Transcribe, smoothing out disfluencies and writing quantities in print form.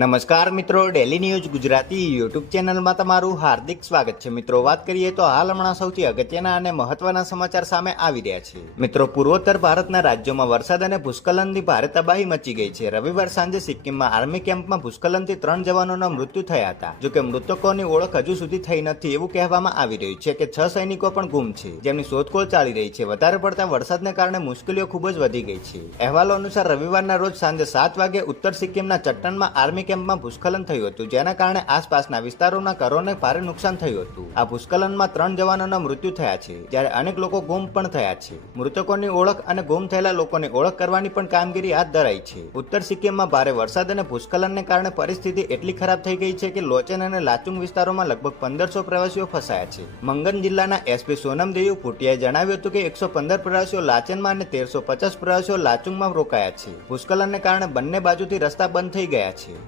નમસ્કાર મિત્રો, daily news Gujarati YouTube ચેનલમાં તમારું હાર્દિક સ્વાગત છે. મિત્રો, વાત કરીએ તો હાલ હમણાં સૌથી અગત્યના અને મહત્વના સમાચાર સામે આવી રહ્યા છે. મિત્રો, પૂર્વોત્તર ભારતના રાજ્યોમાં વરસાદ અને ભૂસ્ખલનથી ભારે તબાહી મચી ગઈ છે. રવિવાર સાંજે સિક્કિમમાં આર્મી કેમ્પમાં ભૂસ્ખલનથી 3 જવાનોના મૃત્યુ થયા હતા. જોકે મૃતકોની ઓળખ હજુ સુધી થઈ નથી એવું કહેવામાં આવી રહ્યું છે કે 6 સૈનિકો પણ ગુમ છે, જેમની શોધખોળ ચાલી રહી છે. વધારે પડતા વરસાદને કારણે મુશ્કેલીઓ ખૂબ જ વધી ગઈ છે. અહેવાલો અનુસાર રવિવારના રોજ સાંજે 7 વાગે ઉત્તર સિક્કિમના ચટ્ટનમાં આર્મી કેમ્પમાં ભૂસ્ખલન થયું હતું, જેના કારણે આસપાસના વિસ્તારોના ઘરોને ભારે નુકસાન થયું હતું. આ ભૂસ્ખલનમાં 3 જવાનોના મૃત્યુ થયા છે, જ્યારે અનેક લોકો ગુમ પણ થયા છે. મૃતકોની ઓળખ અને ગુમ થયેલા લોકોની ઓળખ કરવાની પણ કામગીરી હાથ ધરાઈ છે. ઉત્તર સિક્કિમમાં ભારે વરસાદ અને ભૂસ્ખલનને કારણે પરિસ્થિતિ એટલી ખરાબ થઈ ગઈ છે કે લોચેન અને લાચુંગ વિસ્તારોમાં લગભગ 1500 પ્રવાસીઓ ફસાયા છે. મંગન જિલ્લાના એસપી સોનમદેવ ભુટિયાએ જણાવ્યું હતું કે 115 પ્રવાસીઓ લાચેનમાં અને 1350 પ્રવાસીઓ લાચુંગમાં રોકાયા છે. ભૂસ્ખલનને કારણે બંને બાજુથી રસ્તા બંધ થઈ ગયા છે.